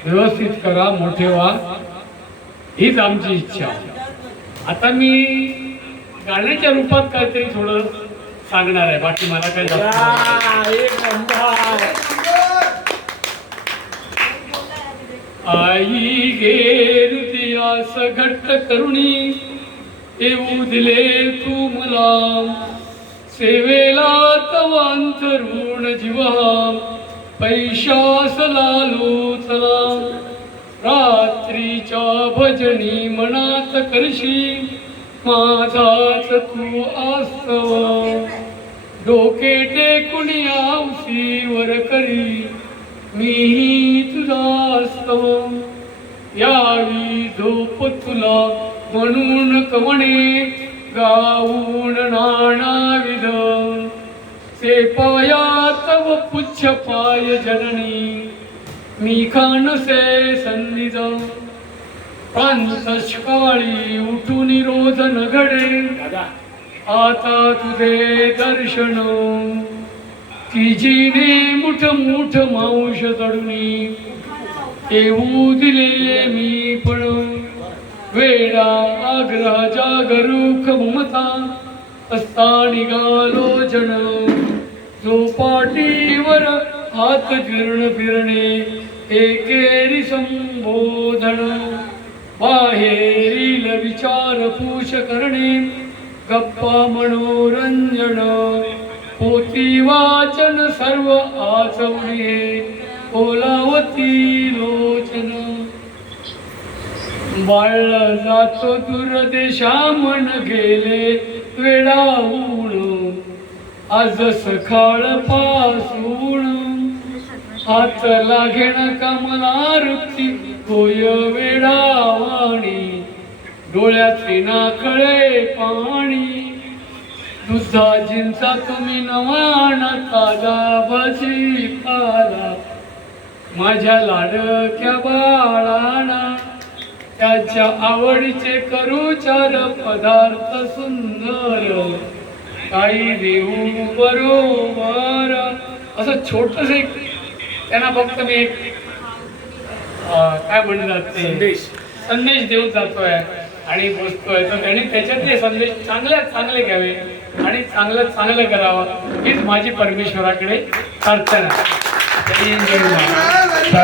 व्यवस्थित करा, मोठे व्हा, हीच आमची इच्छा. आता मी गाण्याच्या रूपात काहीतरी थोडं सांगणार आहे, बाकी मला काही आई गे हृदयास घट्ट करुणी येऊ दिले तू मला, सेवेला तवांतरुण जीवा पैशास लालो चला. रात्रीच्या भजनी मनात करशी माझाच तू आस्तव, डोके टेकुनी आवसीवर करी मी तुझा आस्तव. यावी झोप तुला म्हणून कवणे गाऊन नानाविध, से पायात व पुच्छ पाय जननी मी खानसे संनिध. प्रांतकाळी उठून रोज नघडे आता तुझे दर्शन, की जीने मुठ मुठ मांस जडुनी येऊ दिले मी पण. वेडा आग्रह जागरूक ममता असता निघालो जन, जो पाठीवर हात जीर्ण फिरणे एकेरी संबोधन. बाहेरील विचार पूष करणे गप्पा मनोरंजन, पोती वाचन सर्व आचवणे ओलावती लोचन. बाळ जातो दूरदेशा मन गेले वेडावून, आज सकाळ पासून हात लागेन कमला वृत्ती होय वेडावाणी. डोळ्याचे नाकळे पाणी दुधाजींचा तुम्ही नवाना ताजा भाजीपाला. माझ्या लाडक्या बाळाना त्याच्या आवडीचे करू चार पदार्थ सुंदर, काही देऊ बरोबर. असं छोटस एक त्यांना फक्त मी एक काय म्हणतात ते संदेश देऊन जातोय आणि बसतोय, तर त्यांनी त्याच्यातले संदेश चांगल्यात चांगले घ्यावे आणि चांगलं चांगलं करावं, हीच माझी परमेश्वराकडे प्रार्थना.